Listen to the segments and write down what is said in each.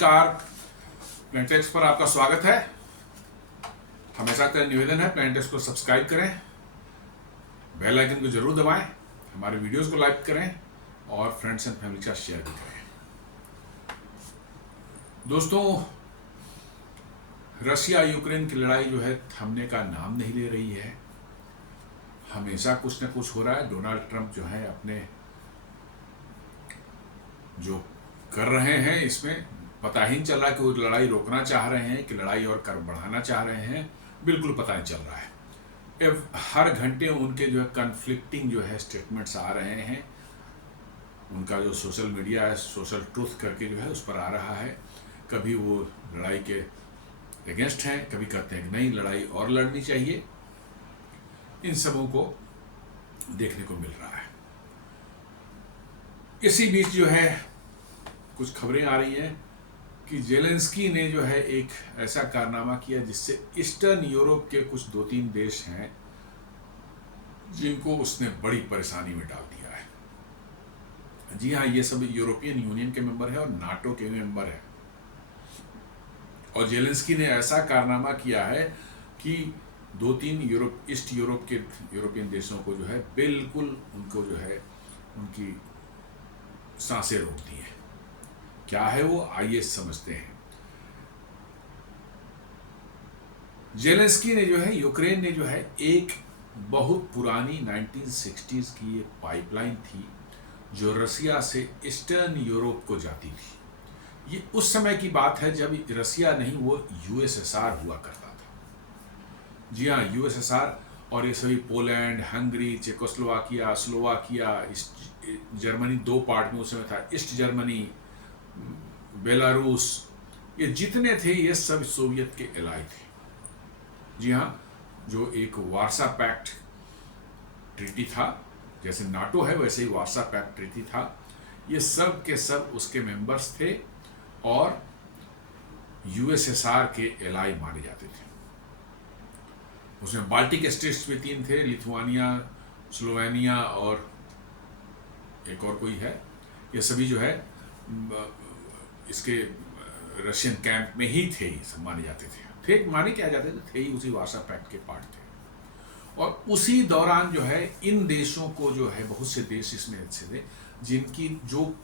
नमस्कार, प्लेनेटेक्स पर आपका स्वागत है। हमेशा का निवेदन है, प्लेनेटेक्स को सब्सक्राइब करें, बेल आइकन को जरूर दबाएं, हमारे वीडियोस को लाइक करें और फ्रेंड्स एंड फैमिली के साथ शेयर भी करें। दोस्तों, रशिया यूक्रेन की लड़ाई जो है थमने का नाम नहीं ले रही है। हमेशा कुछ न कुछ हो रहा है। डोनाल्ड ट्रंप जो है अपने जो कर रहे हैं इसमें पता ही नहीं चल रहा कि वो लड़ाई रोकना चाह रहे हैं कि लड़ाई और कर बढ़ाना चाह रहे हैं, बिल्कुल पता नहीं चल रहा है। हर घंटे उनके जो है कन्फ्लिक्टिंग जो है स्टेटमेंट्स आ रहे हैं। उनका जो सोशल मीडिया है, सोशल ट्रूथ करके जो है उस पर आ रहा है। कभी वो लड़ाई के अगेंस्ट हैं, कभी कहते हैं कि नहीं लड़ाई और लड़नी चाहिए। इन सबों को देखने को मिल रहा है। इसी बीच जो है कुछ खबरें आ रही हैं कि जेलेंस्की ने जो है एक ऐसा कारनामा किया जिससे ईस्टर्न यूरोप के कुछ 2-3 देश हैं जिनको उसने बड़ी परेशानी में डाल दिया है। जी हाँ, ये सब यूरोपियन यूनियन के मेंबर है और नाटो के मेंबर है। और जेलेंस्की ने ऐसा कारनामा किया है कि 2-3 ईस्ट यूरोप के यूरोपियन देशों को जो है बिल्कुल उनको जो है उनकी सांसें रोक दी है। क्या है वो, आइए समझते हैं। जेलेंस्की ने जो है, यूक्रेन ने जो है एक बहुत पुरानी 1960s की एक पाइपलाइन थी जो रसिया से ईस्टर्न यूरोप को जाती थी। ये उस समय की बात है जब रसिया नहीं, वो यूएसएसआर हुआ करता था। जी हाँ, यूएसएसआर। और ये सभी Poland, Hungary, Czechoslovakia, Slovakia, Germany 2 part में उस समय था। ईस्ट जर्मनी, बेलारूस, ये जितने थे ये सब सोवियत के एलाई थे। जी हाँ, जो एक वार्सा पैक्ट ट्रीटी था, जैसे नाटो है वैसे ही वार्सा पैक्ट ट्रीटी था। ये सब के सब उसके मेंबर्स थे और यूएसएसआर के एलाई माने जाते थे। उसमें बाल्टिक स्टेट्स भी 3 थे, लिथुआनिया, स्लोवेनिया और एक और कोई है। ये सभी जो है इसके रशियन कैंप में ही थे, माने जाते थे माने क्या जाते थे ही उसी वार्सा पैक्ट के पार्ट थे। और उसी दौरान जो है इन देशों को जो है बहुत से देश इसमें अच्छे थे जिनकी जो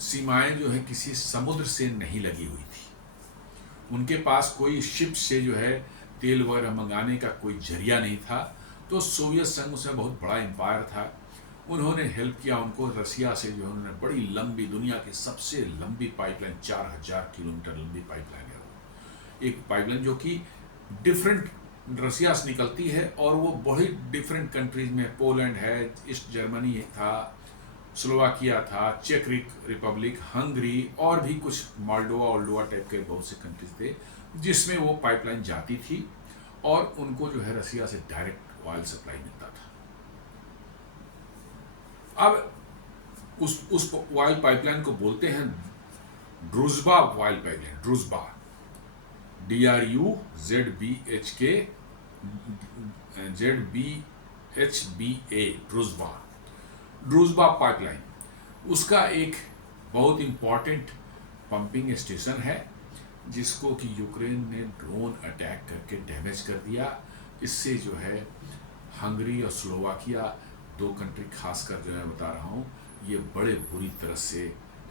सीमाएं जो है किसी समुद्र से नहीं लगी हुई थी। उनके पास कोई शिप से जो है तेल वगैरह मंगाने का कोई जरिया नहीं था। तो सोवियत संघ उसमें बहुत बड़ा एम्पायर था। उन्होंने हेल्प किया उनको। रसिया से जो है उन्होंने बड़ी लंबी, दुनिया की सबसे लंबी पाइपलाइन, 4000 किलोमीटर लंबी पाइपलाइन है वो। एक पाइपलाइन जो कि डिफरेंट रसिया से निकलती है और वो बड़ी डिफरेंट कंट्रीज में, पोलैंड है, ईस्ट जर्मनी था, स्लोवाकिया था, चेक रिपब्लिक, हंगरी और भी कुछ मोल्डोवा टाइप के बहुत से कंट्रीज थे जिसमें वो पाइपलाइन जाती थी और उनको जो है रसिया से डायरेक्ट ऑयल सप्लाई मिलता था। अब उस ऑयल पाइपलाइन को बोलते हैं Druzhba oil pipeline. Druzhba, DRUZBHBA, Druzhba pipeline. उसका एक बहुत इंपॉर्टेंट पंपिंग स्टेशन है जिसको कि यूक्रेन ने ड्रोन अटैक करके डैमेज कर दिया। इससे जो है हंगरी और स्लोवाकिया 2 कंट्री खासकर जो है बता रहा हूँ, ये बड़े बुरी तरह से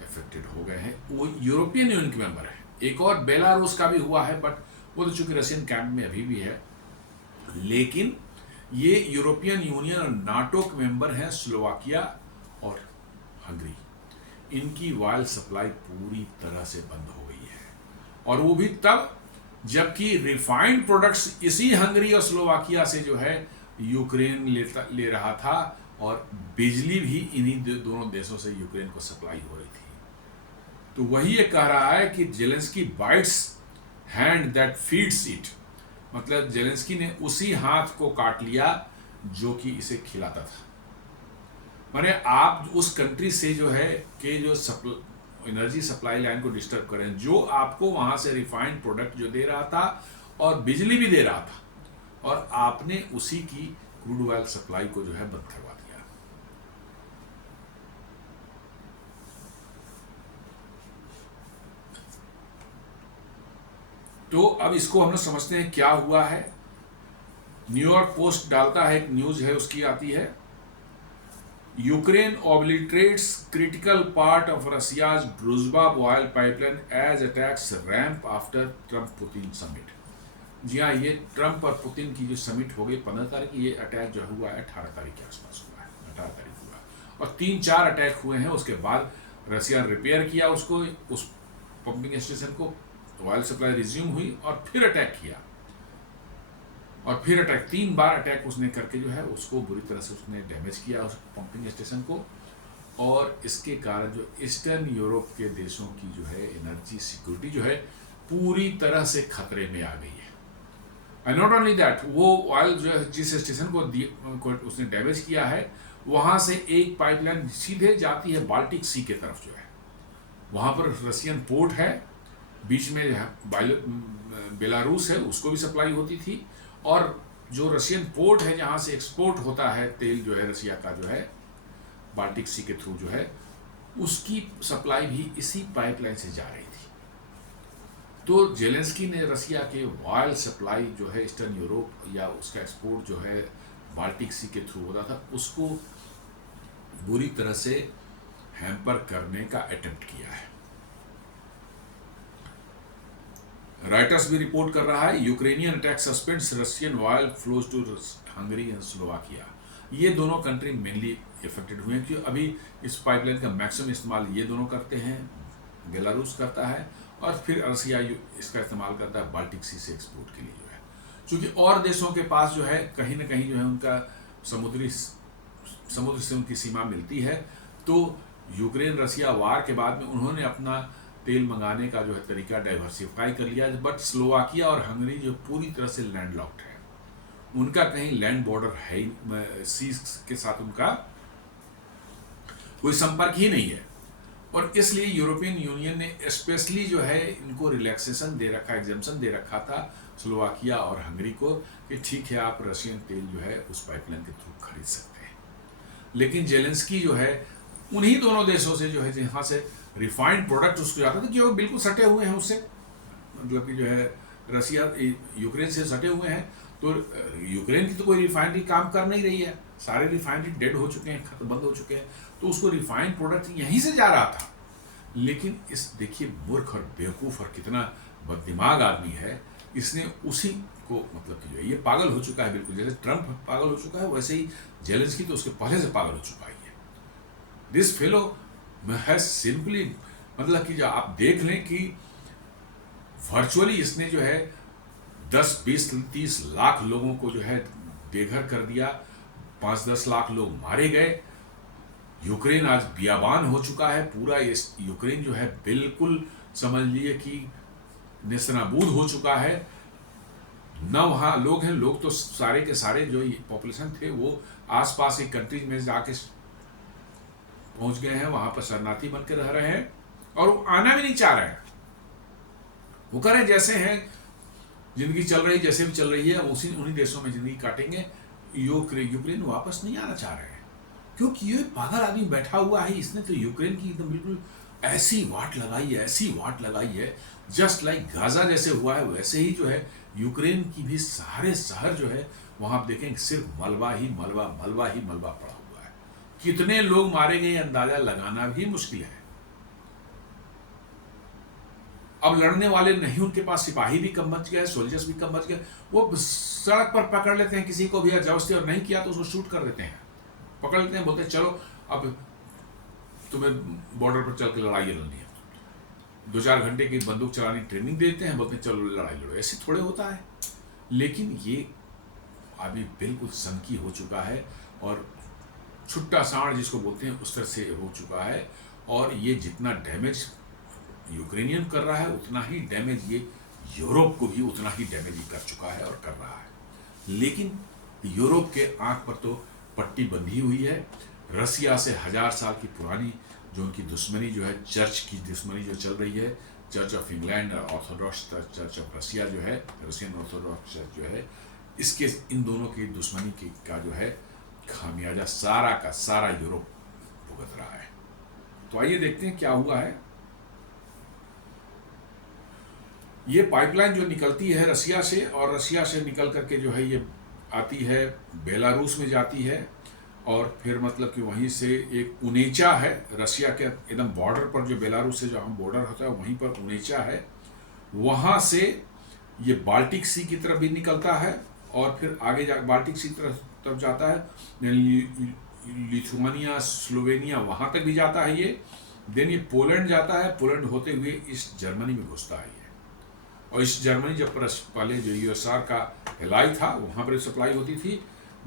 अफेक्टेड हो गए हैं। वो यूरोपियन यूनियन के मेंबर है। एक और बेलारूस का भी हुआ है, बट वो तो चूंकि रशियन कैंप में अभी भी है। लेकिन ये यूरोपियन यूनियन और नाटो के मेंबर हैं स्लोवाकिया और हंगरी। इनकी ऑयल सप्लाई पूरी तरह से बंद हो गई है और वो भी तब जबकि रिफाइंड प्रोडक्ट्स इसी हंगरी और स्लोवाकिया से जो है यूक्रेन ले रहा था और बिजली भी इन्हीं दोनों देशों से यूक्रेन को सप्लाई हो रही थी। तो वही ये कह रहा है कि Zelensky bytes hand that feeds it, मतलब जेलेंस्की ने उसी हाथ को काट लिया जो कि इसे खिलाता था। माने आप उस कंट्री से जो है कि जो एनर्जी सप्लाई लाइन को डिस्टर्ब करें, जो आपको वहां से रिफाइंड प्रोडक्ट जो दे रहा था और बिजली भी दे रहा था, और आपने उसी की क्रूड ऑयल सप्लाई को जो है बंद करवा दिया। तो अब इसको हम लोग समझते हैं क्या हुआ है। न्यूयॉर्क पोस्ट डालता है, एक न्यूज है उसकी आती है, Ukraine obliterates critical part of Russia's Druzhba oil pipeline as attacks ramp after Trump-Putin summit। जी हाँ, ये ट्रंप और पुतिन की जो समिट हो गई 15 तारीख, ये अटैक जो हुआ है 18 तारीख के आसपास हुआ है, 18 तारीख हुआ है। और 3-4 अटैक हुए हैं। उसके बाद रसिया रिपेयर किया उसको, उस पंपिंग स्टेशन को, ऑयल सप्लाई रिज्यूम हुई और फिर अटैक किया। और फिर अटैक, 3 बार अटैक उसने करके जो है उसको बुरी तरह से उसने डैमेज किया उस पंपिंग स्टेशन को। और इसके कारण जो ईस्टर्न यूरोप के देशों की जो है एनर्जी सिक्योरिटी जो है पूरी तरह से खतरे में आ गई है। एंड नॉट ओनली दैट, वो ऑयल जो है जिस स्टेशन को उसने डैमेज किया है, वहां से एक पाइपलाइन सीधे जाती है बाल्टिक सी के तरफ जो है, वहां पर रशियन पोर्ट है, बीच में बेलारूस है, उसको भी सप्लाई होती थी। और जो रशियन पोर्ट है जहां से एक्सपोर्ट होता है तेल जो है रसिया का जो है बाल्टिक सी के थ्रू जो है, उसकी सप्लाई भी इसी पाइपलाइन से जा रही थी। तो जेलेंस्की ने रसिया के ऑयल सप्लाई जो है ईस्टर्न यूरोप या उसका एक्सपोर्ट जो है बाल्टिक सी के थ्रू होता था, उसको बुरी तरह से हैम्पर करने का अटेम्प्ट किया है। रॉयटर्स भी रिपोर्ट कर रहा है, Ukrainian attack suspends Russian oil flows to Hungary and Slovakia. ये दोनों कंट्री मेनली इफेक्टेड हुए हैं, क्योंकि अभी इस पाइपलाइन का मैक्सिमम इस्तेमाल ये दोनों करते हैं, बेलारूस करता है और फिर रसिया इसका इस्तेमाल करता है बाल्टिक सी से एक्सपोर्ट के लिए जो है। क्योंकि और देशों के पास जो है कहीं ना कहीं जो है उनका समुद्र से उनकी सीमा मिलती है। तो यूक्रेन रसिया वार के बाद में उन्होंने अपना तेल मंगाने का जो है तरीका डाइवर्सिफाई कर लिया। बट स्लोवाकिया और हंगरी जो पूरी तरह से लैंडलॉक्ड है, उनका कहीं लैंड बॉर्डर है, सी के साथ उनका कोई संपर्क ही नहीं है। और इसलिए यूरोपियन यूनियन ने स्पेशली जो है इनको रिलैक्सेशन दे रखा, एग्जाम्पशन दे रखा था स्लोवाकिया और हंगरी को, कि ठीक है आप रशियन तेल जो है उस पाइपलाइन के थ्रू खरीद सकते हैं। लेकिन जेलेंस्की जो है उन्हीं दोनों देशों से जो है जहाँ से रिफाइंड प्रोडक्ट उसको जाता था, कि वो बिल्कुल सटे हुए हैं उससे, मतलब कि जो है रसिया यूक्रेन से सटे हुए हैं, तो यूक्रेन की तो कोई रिफाइनरी काम कर नहीं रही है, सारे रिफाइनरी डेड हो चुके हैं, खत्म बंद हो चुके हैं, तो उसको रिफाइंड प्रोडक्ट यहीं से जा रहा था। लेकिन इस देखिए मूर्ख और बेवकूफ़ और कितना बददिमाग आदमी है, इसने उसी को मतलब कि जो है ये पागल हो चुका है, बिल्कुल जैसे ट्रंप पागल हो चुका है वैसे ही जेलेंस्की तो उसके पहले से पागल हो चुका है। दिस फेलो हैज सिंपली, मतलब कि जो आप देख लें कि वर्चुअली इसने जो है 10, 20, 30 लाख लोगों को जो है बेघर कर दिया, 5-10 लाख लोग मारे गए। यूक्रेन आज बियाबान हो चुका है, पूरा यूक्रेन जो है बिल्कुल समझ लिए कि नेस्तनाबूद हो चुका है। न वहाँ लोग हैं, लोग तो सारे के सारे जो पॉपुलेशन थे वो आसपास के कंट्रीज में जाके पहुंच गए हैं, वहां पर शरणार्थी बन के रह रहे हैं और वो आना भी नहीं चाह रहे हैं। वो कह रहे जैसे हैं जिंदगी चल रही, जैसे भी चल रही है उन्हीं देशों में जिंदगी काटेंगे। यूक्रेन वापस नहीं आना चाह रहे हैं, क्योंकि ये पागल आदमी बैठा हुआ है, इसने तो यूक्रेन की एकदम बिल्कुल ऐसी वाट लगाई है, जस्ट लाइक गाजा जैसे हुआ है वैसे ही जो है यूक्रेन की भी सारे शहर जो है वहां आप देखेंगे सिर्फ मलबा ही मलबा पड़ा हुआ है। कितने लोग मारे गए अंदाजा लगाना भी मुश्किल है। अब लड़ने वाले नहीं, उनके पास सिपाही भी कम बच गए, सोल्जर्स भी कम बच गए, वो सड़क पर पकड़ लेते हैं किसी को भी जबरदस्ती, और नहीं किया तो उसको शूट कर देते हैं, पकड़ लेते हैं, बोलते हैं चलो अब तुम्हें बॉर्डर पर चल के लड़ाई लड़नी है। 2-4 घंटे की बंदूक चलाने की ट्रेनिंग देते हैं, बोलते हैं चलो लड़ाई लड़ो। ऐसे थोड़े होता है। लेकिन ये अभी बिल्कुल सनकी हो चुका है और छुट्टा सांड जिसको बोलते हैं उस तरह से हो चुका है। और ये जितना डैमेज यूक्रेनियन कर रहा है उतना ही डैमेज ये यूरोप को भी उतना ही डैमेज कर चुका है और कर रहा है। लेकिन यूरोप के आंख पर तो पट्टी बंधी हुई है। रसिया से 1000 साल की पुरानी जो उनकी दुश्मनी जो है, चर्च की दुश्मनी जो चल रही है, चर्च ऑफ इंग्लैंड और ऑर्थोडॉक्स चर्च ऑफ रसिया जो है, रशियन ऑर्थोडॉक्स चर्च जो है, इसके इन दोनों की दुश्मनी का जो है खामियाजा सारा का सारा यूरोप भुगत रहा है। तो आइए देखते हैं क्या हुआ है। ये पाइपलाइन जो निकलती है रसिया से, और रसिया से निकल करके जो है ये आती है बेलारूस में जाती है, और फिर मतलब कि वहीं से एक उनेचा है रसिया के एकदम बॉर्डर पर, जो बेलारूस से जो हम बॉर्डर होता है वहीं पर उनेचा है, वहाँ से ये बाल्टिक सी की तरफ भी निकलता है, और फिर आगे जा बाल्टिक सी तरफ जाता है, लिथुआनिया स्लोवेनिया वहाँ तक भी जाता है ये। देन ये पोलैंड जाता है, पोलैंड होते हुए इस जर्मनी में घुसता है ये, और इस जर्मनी जब पहले जो यूएसआर का हिलाई था वहाँ पर सप्लाई होती थी।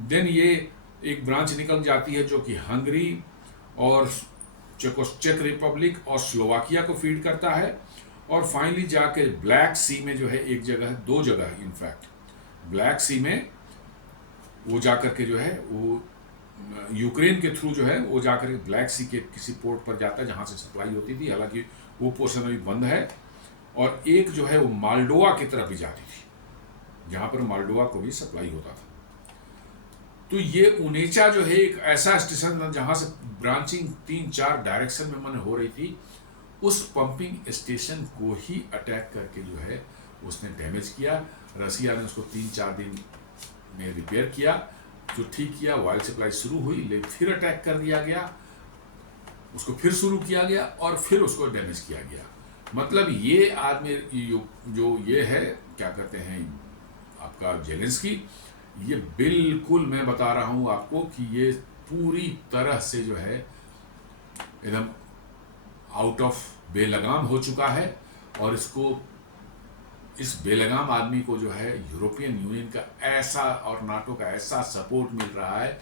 देन ये एक ब्रांच निकल जाती है जो कि हंगरी और चेक रिपब्लिक और स्लोवाकिया को फीड करता है, और फाइनली जाके ब्लैक सी में जो है एक जगह, दो जगह है इनफैक्ट, ब्लैक सी में वो जाकर के जो है वो यूक्रेन के थ्रू जो है वो जाकर के ब्लैक सी के किसी पोर्ट पर जाता है जहाँ से सप्लाई होती थी, हालांकि वो पोर्शन अभी बंद है। और एक जो है वो मालडोवा की तरफ भी जाती थी जहाँ पर मालडोवा को भी सप्लाई होता था। तो ये उनेचा जो है एक ऐसा स्टेशन था जहाँ से ब्रांचिंग 3-4 डायरेक्शन में मैंने हो रही थी, उस पंपिंग स्टेशन को ही अटैक करके जो है उसने डैमेज किया। रसिया ने उसको 3-4 दिन में रिपेयर किया, जो ठीक किया, ऑयल सप्लाई शुरू हुई, लेकिन फिर अटैक कर दिया गया, उसको फिर शुरू किया गया और फिर उसको डैमेज किया गया। मतलब ये आदमी जो ये है क्या कहते हैं आपका जेलेंस्की, ये बिल्कुल मैं बता रहा हूँ आपको कि ये पूरी तरह से जो है एकदम आउट ऑफ बेलगाम हो चुका है, और इसको इस बेलगाम आदमी को जो है यूरोपियन यूनियन का ऐसा और नाटो का ऐसा सपोर्ट मिल रहा है,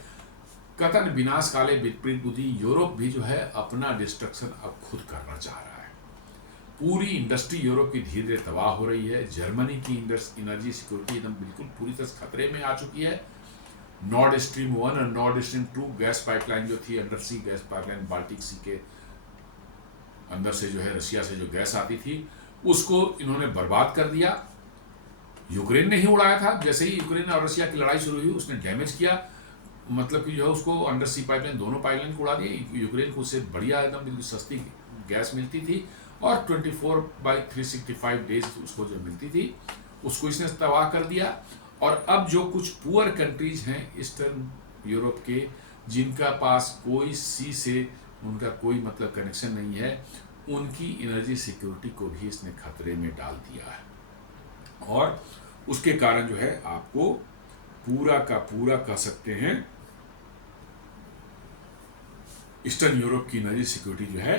कतन विनाश काले विपरीत बुद्धि। यूरोप भी जो है अपना डिस्ट्रक्शन अब खुद करना चाह रहा है। पूरी इंडस्ट्री यूरोप की धीरे धीरे तबाह हो रही है। जर्मनी की एनर्जी सिक्योरिटी एकदम बिल्कुल पूरी तरह खतरे में आ चुकी है। नॉर्ड स्ट्रीम 1 और नॉर्ड स्ट्रीम 2 गैस पाइपलाइन जो थी, अंडर सी गैस पाइपलाइन, बाल्टिक सी के अंदर से जो है रसिया से जो गैस आती थी, उसको इन्होंने बर्बाद कर दिया। यूक्रेन ने ही उड़ाया था। जैसे ही यूक्रेन और रसिया की लड़ाई शुरू हुई उसने डैमेज किया, मतलब कि जो है उसको अंडर सी पाइपलाइन, दोनों पाइपलाइन को उड़ा दिया। यूक्रेन को उससे बढ़िया एकदम बिल्कुल सस्ती गैस मिलती थी, और 24/365 डेज उसको जो मिलती थी उसको इसने तबाह कर दिया। और अब जो कुछ पुअर कंट्रीज हैं ईस्टर्न यूरोप के, जिनका पास कोई सी से उनका कोई मतलब कनेक्शन नहीं है, उनकी एनर्जी सिक्योरिटी को भी इसने खतरे में डाल दिया है। और उसके कारण जो है आपको पूरा का पूरा कह सकते हैं ईस्टर्न यूरोप की एनर्जी सिक्योरिटी जो है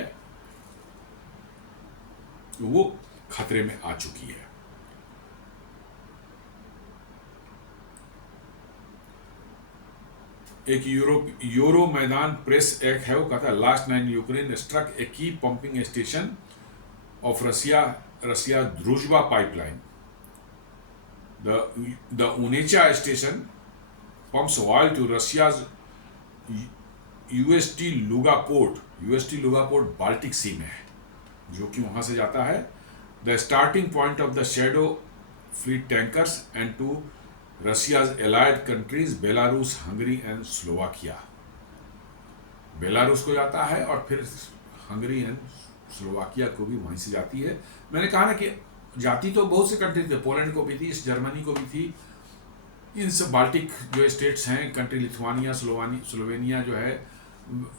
वो खतरे में आ चुकी है। एक यूरो मैदान प्रेस एक है, वो कहता है last night Ukraine struck a key pumping station of Russia Druzhba pipeline. The Unecha station pumps oil to Russia's Ust Luga port Baltic Sea में है, जो कि वहां से जाता है। The starting point of the shadow fleet tankers and to Russia's allied countries Belarus, Hungary and Slovakia. Belarus को जाता है और फिर हंगरी एंड स्लोवाकिया को भी वहीं से जाती है। मैंने कहा ना कि जाती तो बहुत से कंट्री थे, पोलैंड को भी थी, जर्मनी को भी थी, इन सब बाल्टिक जो स्टेट्स हैं कंट्री, लिथुआनिया, स्लोवेनिया जो है,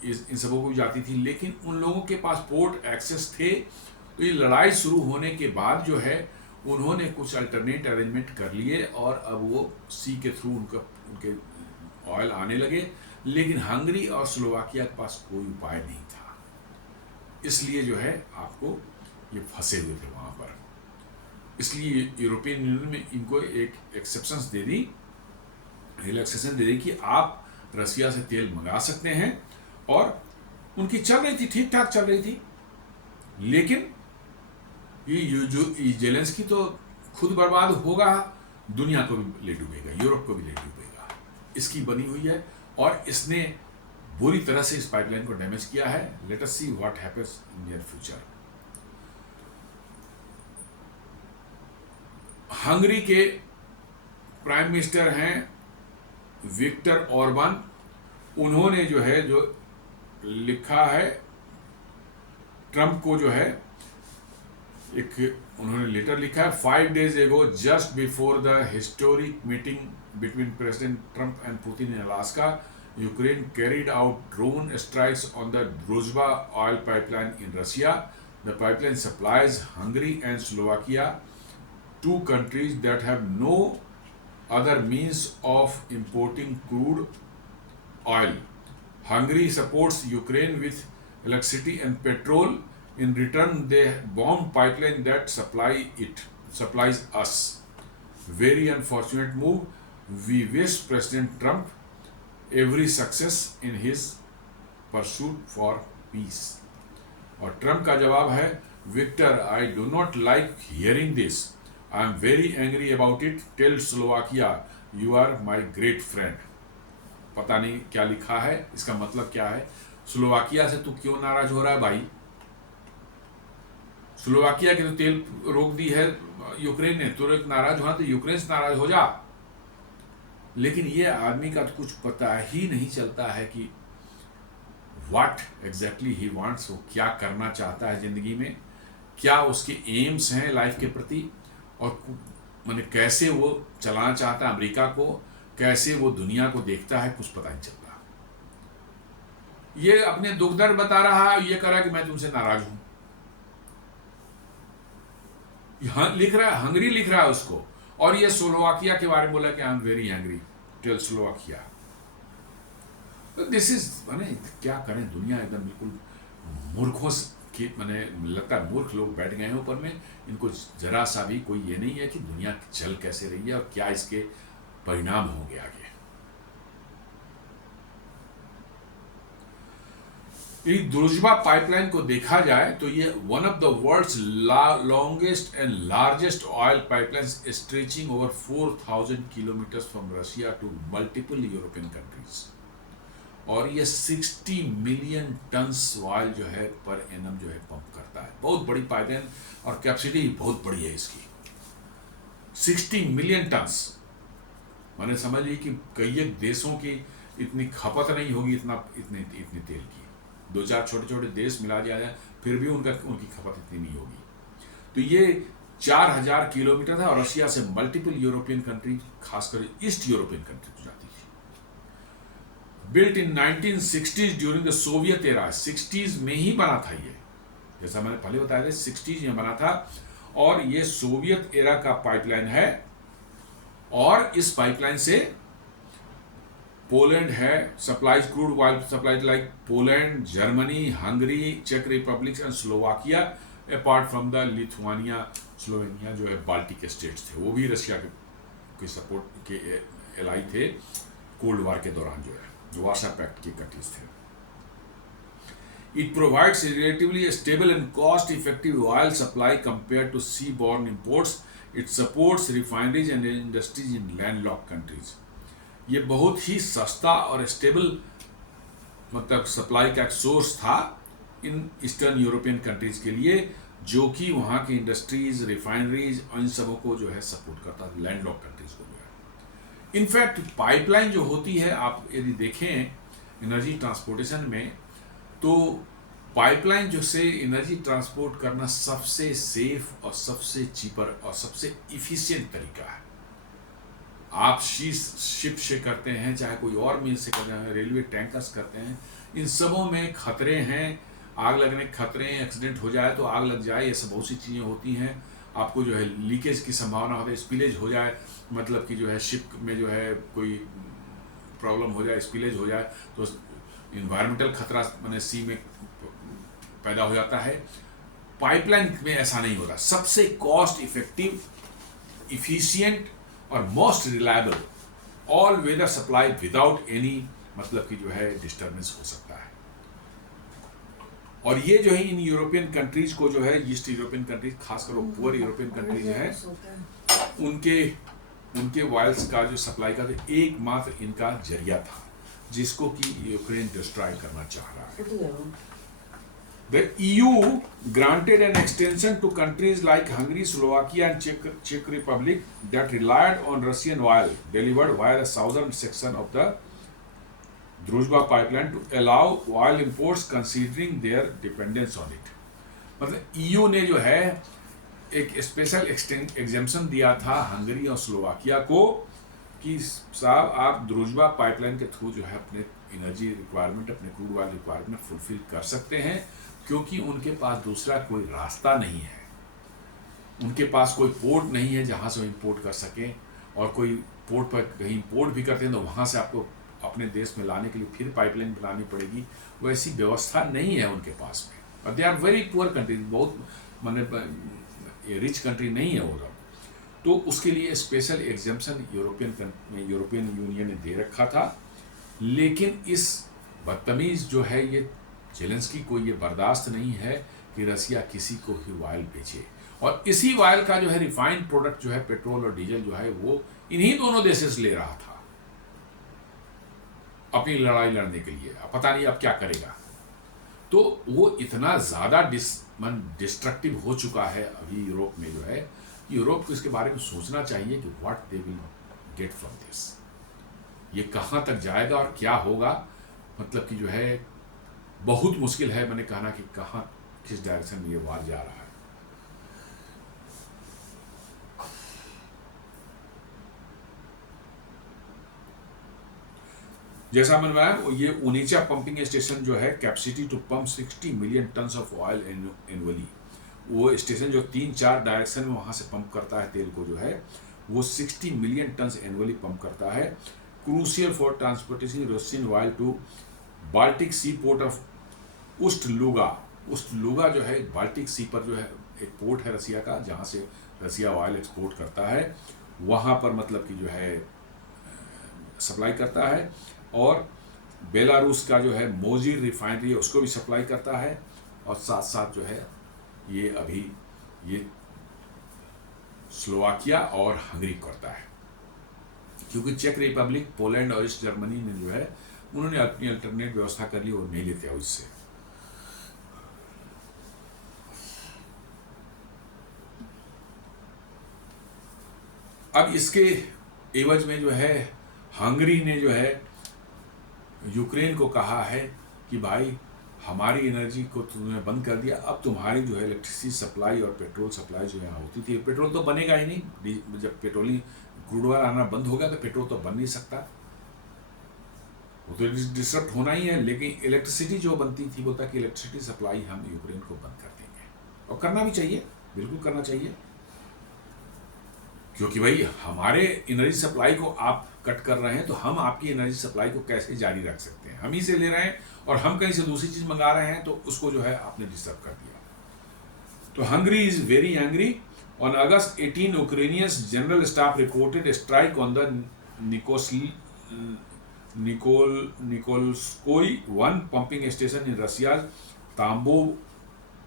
इन सबों को भी जाती थी। लेकिन उन लोगों के पास पोर्ट एक्सेस थे, तो ये लड़ाई शुरू होने के बाद जो है उन्होंने कुछ अल्टरनेट अरेंजमेंट कर लिए, और अब वो सी के थ्रू उनके ऑयल आने लगे। लेकिन हंगरी और स्लोवाकिया के पास कोई उपाय नहीं था, इसलिए जो है आपको ये फंसे हुए थे वहाँ पर। इसलिए यूरोपियन यूनियन में इनको एक एक्सेप्शंस दे दी, रिलैक्सेशन दे दी कि आप रसिया से तेल मंगा सकते हैं, और उनकी चल रही थी, ठीक ठाक चल रही थी। लेकिन ये जो जेलेंस्की तो खुद बर्बाद होगा, दुनिया को भी ले डूबेगा, यूरोप को भी ले डूबेगा, इसकी बनी हुई है। और इसने बुरी तरह से इस पाइपलाइन को डैमेज किया है। Let us see what happens in near future. Hungary के प्राइम मिनिस्टर हैं विक्टर ऑर्बन। उन्होंने जो है जो लिखा है, ट्रंप को जो है एक उन्होंने लेटर लिखा है, 5 days ago, just before the historic meeting between President Trump and Putin in Alaska, Ukraine carried out drone strikes on the Druzhba oil pipeline in Russia. The pipeline supplies Hungary and Slovakia, two countries that have no other means of importing crude oil. Hungary supports Ukraine with electricity and petrol. In return, they bomb pipeline that supplies us. Very unfortunate move. We wish President Trump every success in his pursuit for peace. और Trump का जवाब है, Victor, I do not like hearing this. I am very angry about it. Tell Slovakia you are my great friend. पता नहीं क्या लिखा है, इसका मतलब क्या है. स्लोवाकिया से तू क्यों नाराज हो रहा है भाई? स्लोवाकिया की तो तेल रोक दी है यूक्रेन ने. तो नाराज होना तो यूक्रेन से नाराज हो जा. लेकिन ये आदमी का तो कुछ पता ही नहीं चलता है कि व्हाट एग्जैक्टली ही वांट्स. वो क्या करना चाहता है जिंदगी में, क्या उसके एम्स हैं लाइफ के प्रति, और मैंने कैसे वो चलाना चाहता है अमेरिका को, कैसे वो दुनिया को देखता है, कुछ पता नहीं चलता. ये अपने दुख दर्द बता रहा है, ये कह रहा है कि मैं तुमसे नाराज हूं. यहां लिख रहा है, हंगरी लिख रहा है उसको, और ये स्लोवाकिया के बारे में बोला कि I am very angry. Tell Slovakia. This is, मैंने क्या करें, दुनिया एकदम बिल्कुल मूर्खों के, मैंने लगता है मूर्ख लोग बैठ गए हैं ऊपर में. इनको जरा सा भी कोई ये नहीं है कि दुनिया चल कैसे रही है और क्या इसके परिणाम होंगे आगे. ये द्रुजबा पाइपलाइन को देखा जाए तो ये one of the world's longest and largest oil pipeline stretching over 4,000 kilometres from Russia to multiple European countries. और ये 60 मिलियन टन्स ऑयल जो है पर एनम जो है पंप करता है. बहुत बड़ी पाइपलाइन और कैपेसिटी बहुत बड़ी है इसकी. 60 मिलियन टन्स, मैंने समझ ली कि कई एक देशों की इतनी खपत नहीं होगी इतने तेल की. 2-4 छोटे छोटे देश मिला दिया जाए फिर भी उनकी खपत इतनी नहीं होगी. तो ये 4,000 किलोमीटर था और रशिया से मल्टीपल यूरोपियन कंट्री, खासकर ईस्ट यूरोपियन कंट्री को जाती थी. Built in 1960s during the Soviet era. 60s में ही बना था ये, जैसा मैंने पहले बताया था 60s में बना था. और ये सोवियत एरा का पाइपलाइन है. और इस पाइपलाइन से पोलैंड है, supplies crude oil supplies like Poland, Germany, Hungary, चेक Republic and Slovakia, apart from the Lithuania, Slovenia जो है बाल्टिक स्टेट्स थे, वो भी रशिया के सपोर्ट के एलाई थे कोल्ड वार के दौरान, जो वार्सा पैक्ट के कंट्रीज थे. It provides a relatively stable and cost-effective oil supply compared to seaborne imports. It supports refineries and industries in landlocked countries. ये बहुत ही सस्ता और स्टेबल मतलब सप्लाई का एक सोर्स था इन ईस्टर्न यूरोपियन कंट्रीज के लिए, जो कि वहाँ की इंडस्ट्रीज, रिफाइनरीज, इन सबों को जो है सपोर्ट करता था, लैंडलॉक कंट्रीज को जो है. इनफैक्ट पाइपलाइन जो होती है, आप यदि देखें एनर्जी ट्रांसपोर्टेशन में, तो पाइपलाइन जो से एनर्जी ट्रांसपोर्ट करना सबसे सेफ और सबसे चीपर और सबसे इफिशिएंट तरीका है. आप शिप से करते हैं, चाहे कोई और मीन से करते हैं, रेलवे टैंकर्स करते हैं, इन सबों में खतरे हैं. आग लगने के खतरे हैं, एक्सीडेंट हो जाए तो आग लग जाए, ये सब बहुत सी चीज़ें होती हैं. आपको जो है लीकेज की संभावना होती है, स्पिलेज हो जाए, मतलब कि जो है शिप में जो है कोई प्रॉब्लम हो जाए, स्पिलेज हो जाए, तो इन्वायरमेंटल खतरा मैंने सी में पैदा हो जाता है. पाइपलाइन में ऐसा नहीं होता. सबसे कॉस्ट इफेक्टिव, इफिशिएंट और most reliable all weather supply without any मतलब कि जो है डिस्टर्बेंस हो सकता है. और ये जो है इन यूरोपियन कंट्रीज को जो है, ईस्ट यूरोपियन कंट्रीज, खासकर वो पुअर यूरोपियन कंट्रीज है, उनके ऑयल्स का जो सप्लाई का जो एकमात्र इनका जरिया था, जिसको कि यूक्रेन डिस्ट्रॉय करना चाह रहा है. The EU granted an extension to countries like Hungary, Slovakia and Czech Republic that relied on Russian oil delivered via the southern section of the Druzhba pipeline to allow oil imports considering their dependence on it. मतलब EU ने जो है एक special exemption दिया था Hungary और Slovakia को कि साहब आप द्रुजबा पाइपलाइन के थ्रू जो है अपने एनर्जी रिक्वायरमेंट, अपने क्रूड ऑयल रिक्वायरमेंट फुलफिल कर सकते हैं, क्योंकि उनके पास दूसरा कोई रास्ता नहीं है। उनके पास कोई पोर्ट नहीं है जहाँ से वो इंपोर्ट कर सकें, और कोई पोर्ट पर कहीं इंपोर्ट भी करते हैं तो वहाँ से आपको अपने देश में लाने के लिए फिर पाइपलाइन बनानी पड़ेगी। वैसी व्यवस्था नहीं है उनके पास में। और they are very poor country, बहुत माने रिच कंट्री नहीं है वो। तो उसके लिए स्पेशल एग्जेम्पशन यूरोपियन यूनियन ने दे रखा था। लेकिन इस बदतमीज जो है ये जेलेंस्की को ये बर्दाश्त नहीं है कि रसिया किसी को भी ऑयल बेचे, और इसी ऑयल का जो है रिफाइंड प्रोडक्ट जो है पेट्रोल और डीजल जो है वो इन्हीं दोनों देशों से ले रहा था अपनी लड़ाई लड़ने के लिए। अब पता नहीं अब क्या करेगा। तो वो इतना ज़्यादा डिस्ट्रक्टिव हो चुका है अभी यूरोप में जो है, यूरोप को इसके बारे में सोचना चाहिए कि what they will get from this, ये कहाँ तक जाएगा और क्या होगा। मतलब कि जो है बहुत मुश्किल है मैंने कहना कि कहाँ किस डायरेक्शन में ये वार जा रहा है। जैसा मैंने बताया, ये उनीचा पंपिंग स्टेशन जो है capacity to pump 60 million tons of oil annually. वो स्टेशन जो 3-4 डायरेक्शन में वहाँ से पंप करता है तेल को जो है, वो 60 मिलियन टन्स एनुअली पंप करता है। Crucial for transportation Russian oil to Baltic Sea port of Ust Luga. Ust Luga जो है बाल्टिक सी पर जो है एक पोर्ट है रसिया का, जहाँ से रसिया ऑयल एक्सपोर्ट करता है। वहाँ पर मतलब कि जो है सप्लाई करता है। और बेलारूस का जो है मोजिर रिफाइनरी है उसको भी सप्लाई करता है। और साथ साथ जो है ये अभी ये स्लोवाकिया और हंगरी करता है, क्योंकि चेक रिपब्लिक, पोलैंड और ईस्ट जर्मनी ने जो है उन्होंने अपनी अल्टरनेट व्यवस्था कर ली और नहीं लेते उससे। अब इसके एवज में जो है हंगरी ने जो है यूक्रेन को कहा है कि भाई हमारी एनर्जी को तुमने बंद कर दिया, अब तुम्हारी जो है इलेक्ट्रिसिटी सप्लाई और पेट्रोल सप्लाई जो यहाँ होती थी, पेट्रोल तो बनेगा ही नहीं। जब पेट्रोलिंग क्रूड ऑयल आना बंद हो गया तो पेट्रोल तो बन नहीं सकता, वो तो डिस्टर्ब होना ही है। लेकिन इलेक्ट्रिसिटी जो बनती थी वो था कि इलेक्ट्रिसिटी सप्लाई हम यूक्रेन को बंद कर देंगे, और करना भी चाहिए, बिल्कुल करना चाहिए। क्योंकि भाई हमारे एनर्जी सप्लाई को आप कट कर रहे हैं तो हम आपकी एनर्जी सप्लाई को कैसे जारी रख सकते हैं। हम ही से ले रहे हैं और हम कहीं से दूसरी चीज मंगा रहे हैं, तो उसको जो है आपने डिस्टर्ब कर दिया। तो Hungary is very angry. On August 18 Ukrainians general staff reported strike on the Nikolskoye 1 pumping station in Russia Tambov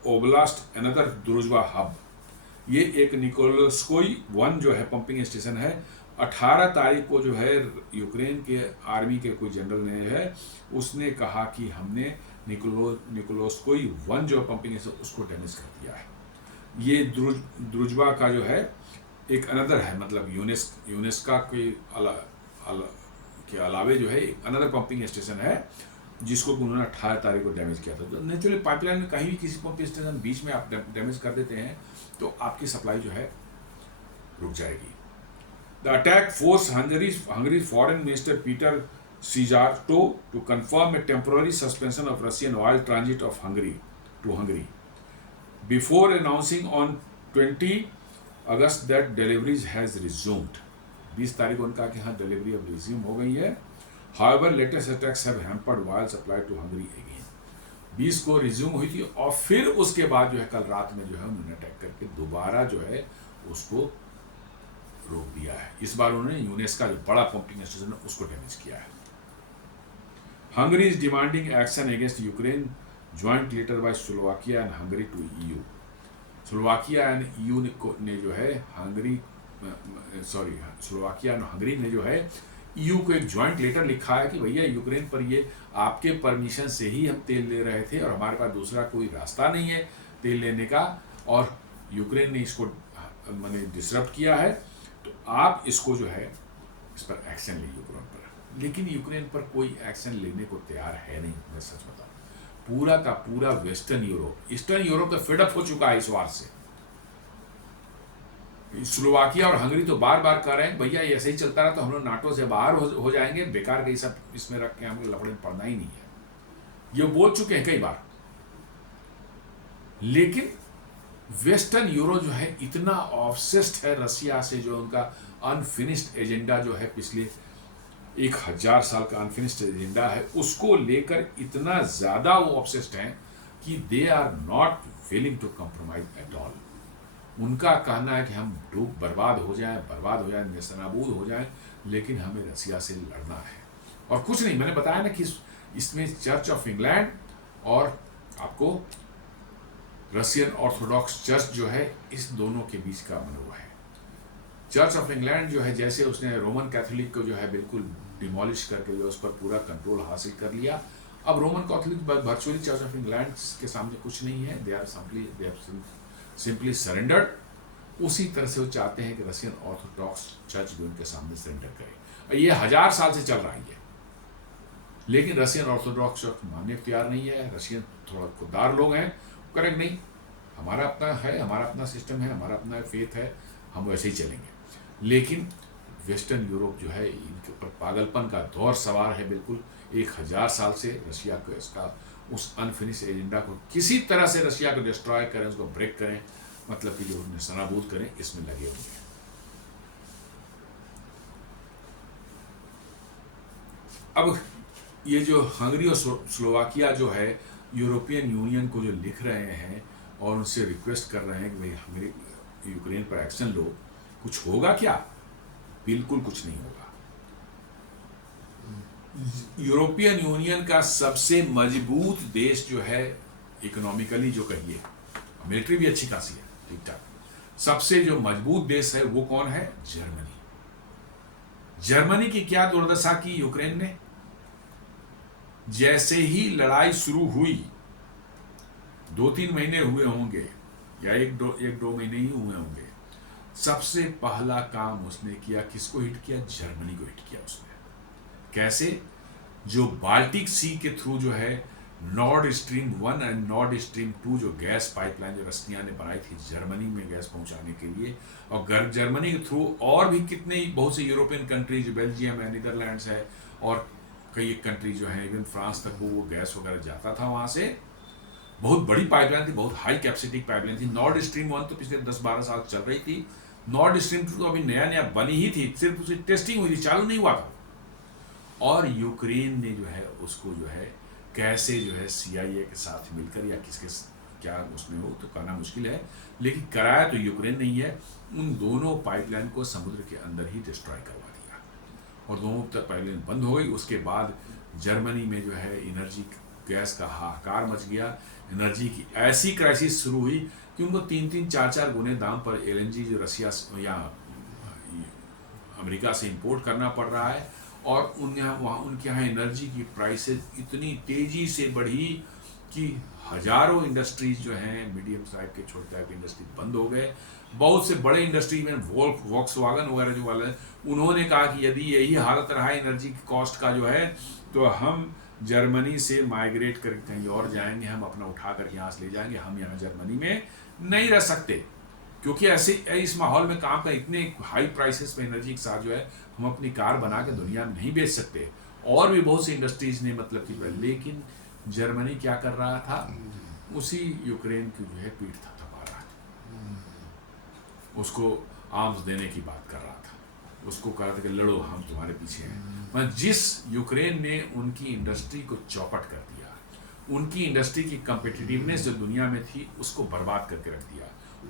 oblast, another Druzhba hub. ये एक निकोल्स्कोई 1 जो है पंपिंग स्टेशन है। 18 तारीख को जो है यूक्रेन के आर्मी के कोई जनरल ने है उसने कहा कि हमने निकोल्स्कोई 1 जो पंपिंग स्टेशन उसको डैमेज कर दिया है। ये द्रुजबा का जो है एक अनदर है, मतलब यूनेस्का के अलावे जो है अनदर पंपिंग स्टेशन है जिसको उन्होंने 18 तारीख को डैमेज किया था। तो नेचुरली पाइपलाइन में कहीं भी किसी पंपिंग स्टेशन बीच में आप डैमेज कर देते हैं तो आपकी सप्लाई जो है रुक जाएगी। The attack force Hungary foreign minister Peter Szijjarto to confirm a temporary suspension of Russian oil transit of Hungary to Hungary before announcing on 20 August that deliveries has resumed. 20 तारीख को उनका कि हाँ डिलीवरी अब रिज्यूम हो गई है। However, latest attacks have hampered oil supply to Hungary again। 20 को रिज्यूम हुई थी और फिर उसके बाद जो है कल रात में जो है उन्होंने अटैक करके दोबारा जो है उसको रोक दिया है। इस बार उन्होंने यूनेस्का जो बड़ा पंपिंग स्टेशन है उसको डैमेज किया है। Hungary is demanding action against Ukraine, joint letter by Slovakia and Hungary to EU। Slovakia and EU ने जो है स्लोवाकिया एंड हंगरी ने जो है EU को एक ज्वाइंट लेटर लिखा है कि भैया यूक्रेन पर ये आपके परमिशन से ही हम तेल ले रहे थे और हमारे पास दूसरा कोई रास्ता नहीं है तेल लेने का, और यूक्रेन ने इसको मैंने डिसरप्ट किया है, तो आप इसको जो है इस पर एक्शन लीजिए यूक्रेन पर। लेकिन यूक्रेन पर कोई एक्शन लेने को तैयार है नहीं। मैं सच बताऊँ, पूरा का पूरा वेस्टर्न यूरोप, ईस्टर्न यूरोप तो फेडअप हो चुका है इस वार से। स्लोवाकिया और हंगरी तो बार बार कह रहे हैं भैया ये ऐसे ही चलता रहा तो हम लोग नाटो से बाहर हो जाएंगे, बेकार के सब इसमें रख के हमें लफड़े में पड़ना ही नहीं है, ये बोल चुके हैं कई बार। लेकिन वेस्टर्न यूरो जो है इतना ऑब्सेस्ड है रसिया से, जो उनका अनफिनिश्ड एजेंडा जो है पिछले 1000 साल का अनफिनिश्ड एजेंडा है, उसको लेकर इतना ज्यादा वो ऑब्सेस्ड हैं कि they are not willing to compromise at all. उनका कहना है कि हम डूब बर्बाद हो जाए, नेस्तनाबूद हो जाए, लेकिन हमें रसिया से लड़ना है। और कुछ नहीं, मैंने बताया ना कि इसमें चर्च ऑफ इंग्लैंड और आपको रशियन ऑर्थोडॉक्स चर्च जो है, इस दोनों के बीच का बना हुआ है। चर्च ऑफ इंग्लैंड जो है, जैसे उसने रोमन कैथोलिक को जो है बिल्कुल डिमोलिश करके जो उस पर पूरा कंट्रोल हासिल कर लिया, अब Roman Catholic virtually church of England के सामने कुछ नहीं है, दे आर सिंपली सरेंडर्ड। उसी तरह से वो चाहते हैं कि रशियन ऑर्थोडॉक्स चर्च भी उनके सामने सरेंडर करे। ये 1000 साल से चल रहा है, लेकिन रशियन ऑर्थोडॉक्स चर्च मानने को तैयार नहीं है। रशियन थोड़ा खुददार लोग हैं, करेक्ट नहीं, हमारा अपना है, हमारा अपना सिस्टम है, हमारा अपना फेथ है, हम वैसे ही चलेंगे। लेकिन वेस्टर्न यूरोप जो है, इनके ऊपर पागलपन का दौर सवार है बिल्कुल। 1000 साल से रशिया को इसका उस अनफिनिश एजेंडा को किसी तरह से रशिया को डिस्ट्रॉय करें, उसको ब्रेक करें, मतलब कि जो नेस्तनाबूद करें, इसमें लगे हुए हैं। अब ये जो हंगरी और स्लोवाकिया जो है, यूरोपियन यूनियन को जो लिख रहे हैं और उनसे रिक्वेस्ट कर रहे हैं कि भाई हंगरी यूक्रेन पर एक्शन लो, कुछ होगा क्या? बिल्कुल कुछ नहीं होगा। यूरोपियन यूनियन का सबसे मजबूत देश जो है, इकोनॉमिकली जो कहिए, मिलिट्री भी अच्छी खासी है, ठीक ठाक, सबसे जो मजबूत देश है वो कौन है? जर्मनी। जर्मनी की क्या दुर्दशा की यूक्रेन ने? जैसे ही लड़ाई शुरू हुई, 2-3 महीने हुए होंगे या एक दो महीने ही हुए होंगे, सबसे पहला काम उसने किया, किसको हिट किया? जर्मनी को हिट किया उसने। कैसे? जो बाल्टिक सी के थ्रू जो है Nord stream 1 and Nord stream 2 जो गैस पाइपलाइन जो रशिया ने बनाई थी जर्मनी में गैस पहुंचाने के लिए, और जर्मनी के थ्रू और भी कितने बहुत से यूरोपियन कंट्रीज, बेल्जियम है, नीदरलैंड्स है, और कई कंट्री जो है, इवन फ्रांस तक वो गैस वगैरह जाता था वहां से। बहुत बड़ी पाइपलाइन थी, बहुत हाई कैपेसिटी पाइपलाइन थी। नॉर्ड स्ट्रीम 1 तो पिछले 10-12 साल चल रही थी, नॉर्ड स्ट्रीम 2 तो अभी नया बनी ही थी, सिर्फ उसकी टेस्टिंग हुई थी, चालू नहीं हुआ था। और यूक्रेन ने जो है उसको जो है कैसे जो है CIA के साथ मिलकर या किसके क्या उसमें हो तो कहना मुश्किल है, लेकिन कराया तो यूक्रेन नहीं है, उन दोनों पाइपलाइन को समुद्र के अंदर ही डिस्ट्रॉय करवा दिया और दोनों पाइपलाइन बंद हो गई। उसके बाद जर्मनी में जो है एनर्जी गैस का हाहाकार मच गया, एनर्जी की ऐसी क्राइसिस शुरू हुई कि उनको 3-3, 4-4 गुने दाम पर LNG जो रसिया या अमेरिका से इंपोर्ट करना पड़ रहा है, और उनके यहाँ एनर्जी की प्राइसेस इतनी तेजी से बढ़ी कि हजारों इंडस्ट्रीज जो हैं, मीडियम साइज के छोटे टाइप के इंडस्ट्री बंद हो गए। बहुत से बड़े इंडस्ट्री में वॉक्सवैगन वगैरह जो वाले, उन्होंने कहा कि यदि यही हालत रहा एनर्जी की कॉस्ट का जो है, तो हम जर्मनी से माइग्रेट करके कहीं और जाएंगे, हम अपना उठा कर यहाँ से ले जाएंगे, हम यहाँ जर्मनी में नहीं रह सकते, क्योंकि ऐसे इस माहौल में काम का इतने हाई प्राइसेस पे एनर्जी के साथ जो है हम अपनी कार बना के दुनिया में नहीं बेच सकते। और भी बहुत सी इंडस्ट्रीज ने मतलब कि, लेकिन जर्मनी क्या कर रहा था? उसी यूक्रेन की जो है पीठ थपथपा रहा था, उसको आर्म्स देने की बात कर रहा था, उसको कहा था कि लड़ो, हम तुम्हारे पीछे हैं। जिस यूक्रेन ने उनकी इंडस्ट्री को चौपट कर दिया, उनकी इंडस्ट्री की कंपिटिटिवनेस जो दुनिया में थी उसको बर्बाद करके रख दिया,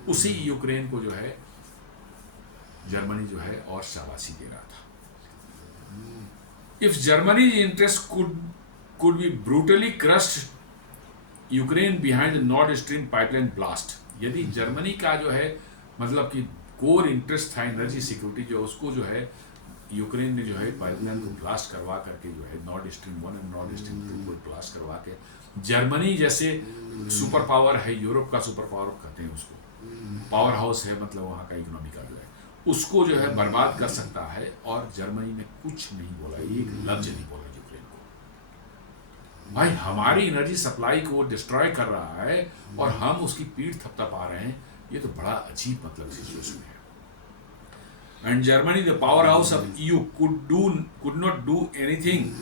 उसी यूक्रेन को जो है जर्मनी जो है और शाबाशी दे रहा था। If Germany interest could be brutally crushed Ukraine behind north stream pipeline blast, यदि जर्मनी का जो है मतलब कि कोर इंटरेस्ट था एनर्जी सिक्योरिटी जो, उसको जो है यूक्रेन ने जो है पाइपलाइन को ब्लास्ट करवा करके जो है नॉर्थ स्ट्रीम 1 और नॉर्थ स्ट्रीम 2 को ब्लास्ट करवा के, जर्मनी जैसे सुपर पावर है, यूरोप का सुपर पावर कहते हैं उसको, पावर हाउस है, मतलब वहाँ का इकोनॉमी का जो है, उसको जो है बर्बाद कर सकता है। और जर्मनी ने कुछ नहीं बोला, एक लफ्ज नहीं बोला यूक्रेन को। भाई हमारी एनर्जी सप्लाई को वो डिस्ट्रॉय कर रहा है और हम उसकी पीठ थपथपा रहे हैं, ये तो बड़ा अजीब मतलब सिचुएशन है। and Germany, the powerhouse of EU, could not do anything,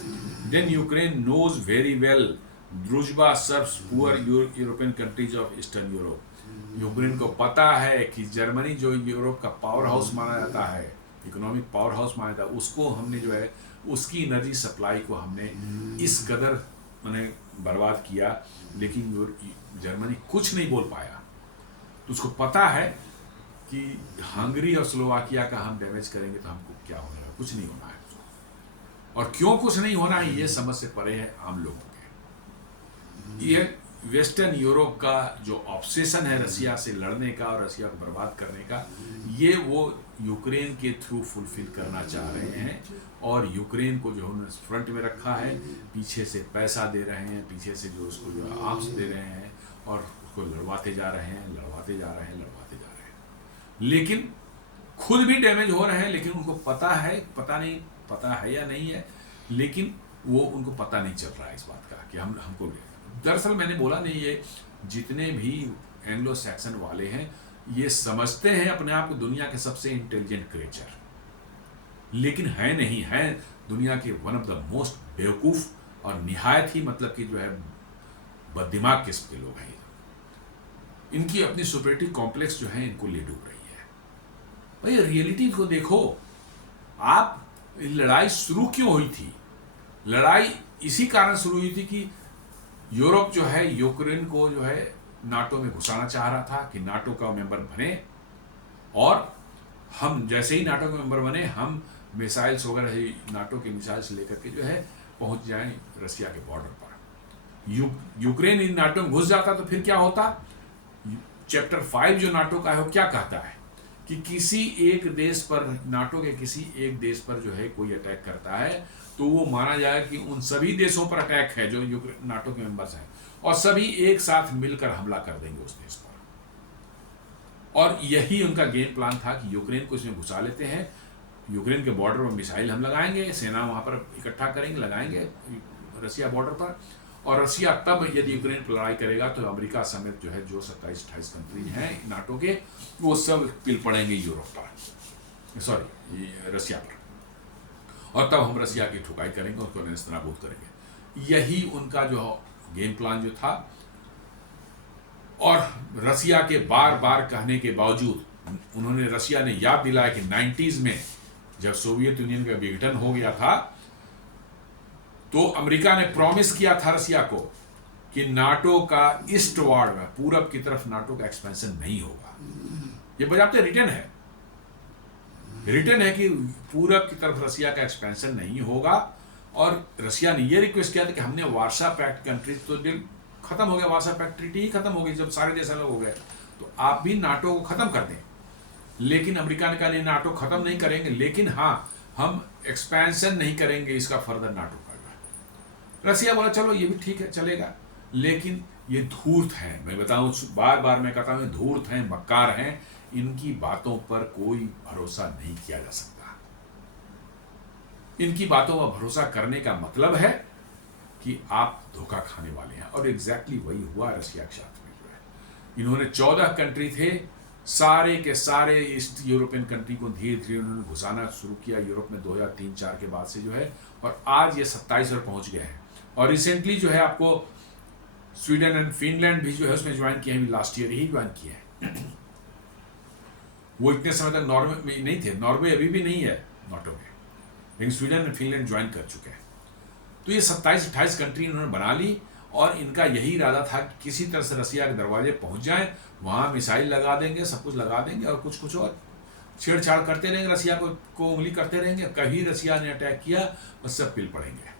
then Ukraine knows very well Druzhba serves poor European countries of Eastern Europe. Ukraine को पता है कि जर्मनी जो यूरोप का पावर हाउस माना जाता है, इकोनॉमिक पावर हाउस माना जाता है, उसको हमने जो है उसकी एनर्जी सप्लाई को हमने इस कदर मैंने बर्बाद किया, लेकिन जर्मनी कुछ नहीं बोल पाया। तो उसको पता है कि हंगरी और स्लोवाकिया का हम डैमेज करेंगे तो हमको क्या होगा, कुछ नहीं होना है। और क्यों कुछ नहीं होना है ये समझ से परे है आम लोगों के। ये वेस्टर्न यूरोप का जो ऑब्सेशन है रसिया से लड़ने का और रसिया को बर्बाद करने का, ये वो यूक्रेन के थ्रू फुलफिल करना चाह रहे हैं। और यूक्रेन को जो उन्होंने फ्रंट में रखा है, पीछे से पैसा दे रहे हैं, पीछे से जो उसको जो आर्म्स दे रहे हैं और उसको लड़वाते जा रहे हैं, लड़वाते जा रहे हैं, लड़वाते जा रहे हैं। लेकिन खुद भी डैमेज हो रहे हैं, लेकिन उनको पता है, पता नहीं पता है या नहीं है, लेकिन वो उनको पता नहीं चल रहा है इस बात का कि हमको। दरअसल मैंने बोला नहीं, ये जितने भी एंग्लो सैक्सन वाले हैं ये समझते हैं अपने आप को दुनिया के सबसे इंटेलिजेंट क्रिएचर, लेकिन है नहीं, है दुनिया के वन ऑफ द मोस्ट बेवकूफ और निहायत ही मतलब कि जो है बददिमाग किस्म के लोग हैं। इनकी अपनी सुपरिटी कॉम्प्लेक्स जो है इनको ले डूब रही है। भाई रियलिटी को देखो आप, लड़ाई शुरू क्यों हुई थी? लड़ाई इसी कारण शुरू हुई थी कि यूरोप जो है यूक्रेन को जो है नाटो में घुसाना चाह रहा था कि नाटो का मेंबर बने, और हम जैसे ही नाटो के मेंबर बने हम मिसाइल्स वगैरह नाटो के मिसाइल्स लेकर के जो है पहुंच जाएं रसिया के बॉर्डर पर। यूक्रेन इन नाटो में घुस जाता तो फिर क्या होता? चैप्टर 5 जो नाटो का है वो क्या कहता है कि किसी एक देश पर, नाटो के किसी एक देश पर जो है कोई अटैक करता है तो वो माना जाएगा कि उन सभी देशों पर अटैक है जो नाटो के मेंबर्स हैं, और सभी एक साथ मिलकर हमला कर देंगे उस देश पर। और यही उनका गेम प्लान था कि यूक्रेन को इसमें घुसा लेते हैं, यूक्रेन के बॉर्डर पर मिसाइल हम लगाएंगे, सेना वहां पर इकट्ठा करेंगे, लगाएंगे रसिया बॉर्डर पर, और रसिया तब यदि यूक्रेन पर लड़ाई करेगा तो अमेरिका समेत जो है जो 27-28 कंट्री हैं नाटो के, वो सब पिल पड़ेंगे यूरोप पर, सॉरी रसिया पर, और तब हम रसिया की ठुकाई करेंगे, उसको नेस्तनाबूद करेंगे। यही उनका जो गेम प्लान जो था। और रसिया के बार बार कहने के बावजूद उन्होंने, रसिया ने याद दिलाया कि 90s में जब सोवियत यूनियन का विघटन हो गया था तो अमेरिका ने प्रॉमिस किया था रसिया को कि नाटो का ईस्ट वार्ड में, पूरब की तरफ नाटो का एक्सपेंशन नहीं होगा। ये बजाते रिटर्न है कि पूरब की तरफ रसिया का एक्सपेंशन नहीं होगा। और रसिया ने ये रिक्वेस्ट किया था कि हमने वार्सा पैक्ट कंट्रीज, तो डील खत्म हो गया, वार्सा पैक्ट ट्रीटी ही खत्म हो गई जब सारे देश अलग हो गए, तो आप भी नाटो को खत्म कर दें। लेकिन अमेरिका ने कहा नहीं, नाटो खत्म नहीं करेंगे, लेकिन हाँ हम एक्सपेंशन नहीं करेंगे इसका फर्दर नाटो का। रसिया बोला चलो ये भी ठीक है, चलेगा, लेकिन ये धूर्त हैं, मैं बताऊं, बार बार मैं कहता हूं धूर्त हैं, मक्कार हैं, इनकी बातों पर कोई भरोसा नहीं किया जा सकता। इनकी बातों पर भरोसा करने का मतलब है कि आप धोखा खाने वाले हैं, और एग्जैक्टली वही हुआ रसिया के साथ में जो है। इन्होंने 14 कंट्री थे, सारे के सारे ईस्ट यूरोपियन कंट्री को धीरे धीरे उन्होंने घुसाना शुरू किया यूरोप में 2003-4 के बाद से जो है, और आज ये 27 पर पहुंच गए हैं। और रिसेंटली जो है आपको स्वीडन एंड फिनलैंड भी जो है उसमें ज्वाइन किए हैं, लास्ट ईयर ही ज्वाइन किए हैं। वो इतने समय तक नॉर्वे में नहीं थे, नॉर्वे अभी भी नहीं है नाटो में, लेकिन स्वीडन एंड फिनलैंड ज्वाइन कर चुके हैं। तो ये 27-28 कंट्री इन्होंने बना ली, और इनका यही इरादा था कि किसी तरह से रसिया के दरवाजे पहुंच जाएं, वहां मिसाइल लगा देंगे, सब कुछ लगा देंगे, और कुछ और छेड़छाड़ करते रहेंगे, रसिया को उंगली करते रहेंगे। कभी रसिया ने अटैक किया बस सब पिल पड़ेंगे।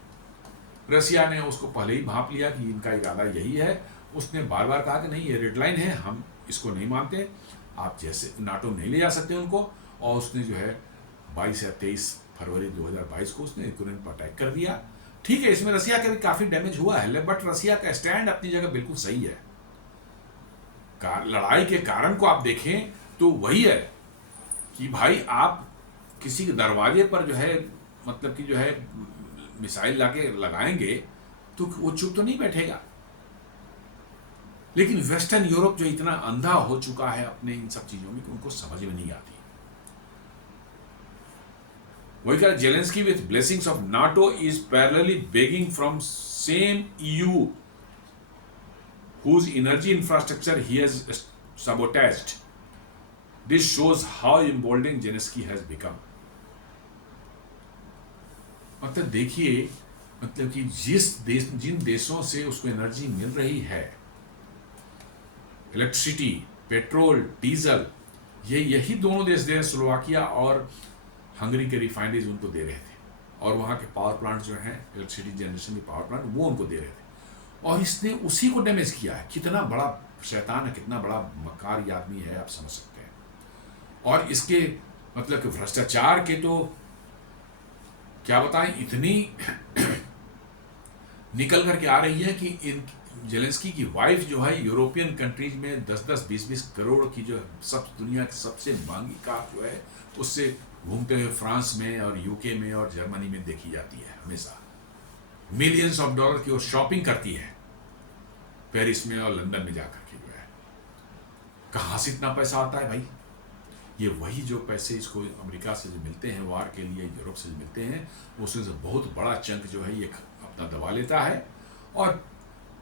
रसिया ने उसको पहले ही भांप लिया कि इनका इरादा यही है। उसने बार बार कहा कि नहीं, ये रेड लाइन है, हम इसको नहीं मानते, आप जैसे नाटो नहीं ले जा सकते उनको। और उसने जो है 22 या 23 फरवरी 2022 को उसने यूक्रेन पर अटैक कर दिया। ठीक है, इसमें रसिया का भी काफी डैमेज हुआ है, बट रसिया का स्टैंड अपनी जगह बिल्कुल सही है। लड़ाई के कारण को आप देखें तो वही है कि भाई आप किसी के दरवाजे पर जो है मतलब कि जो है मिसाइल लाके लगाएंगे तो वो चुप तो नहीं बैठेगा। लेकिन वेस्टर्न यूरोप जो इतना अंधा हो चुका है अपने इन सब चीजों में कि उनको समझ में नहीं आती। वही कह रहा Zelensky with blessings of NATO is parallelly begging from same EU whose energy infrastructure he has sabotaged. This shows how emboldened Zelensky has become. मतलब देखिए, मतलब कि जिन देशों से उसको एनर्जी मिल रही है, इलेक्ट्रिसिटी, पेट्रोल, डीजल, यही दोनों देश दे रहे, स्लोवाकिया और हंगरी के रिफाइनरीज उनको दे रहे थे, और वहाँ के पावर प्लांट जो हैं, इलेक्ट्रिसिटी जनरेशन के पावर प्लांट, वो उनको दे रहे थे, और इसने उसी को डैमेज किया है। कितना बड़ा शैतान है, कितना बड़ा मक्कार आदमी है, आप समझ सकते हैं। और इसके मतलब कि भ्रष्टाचार के तो क्या बताएं, इतनी निकल करके आ रही है कि इन जेलेंस्की की वाइफ जो है यूरोपियन कंट्रीज में 10-10, 20-20 करोड़ की जो सब दुनिया की सबसे महंगी कार जो है, उससे घूमते हुए फ्रांस में और यूके में और जर्मनी में देखी जाती है। हमेशा मिलियंस ऑफ डॉलर की वो शॉपिंग करती है पेरिस में और लंदन में जाकर के जो है। कहाँ से इतना पैसा आता है भाई? ये वही जो पैसे इसको अमेरिका से जो मिलते हैं वार के लिए, यूरोप से जो मिलते हैं, उसमें से बहुत बड़ा चंक जो है ये अपना दबा लेता है, और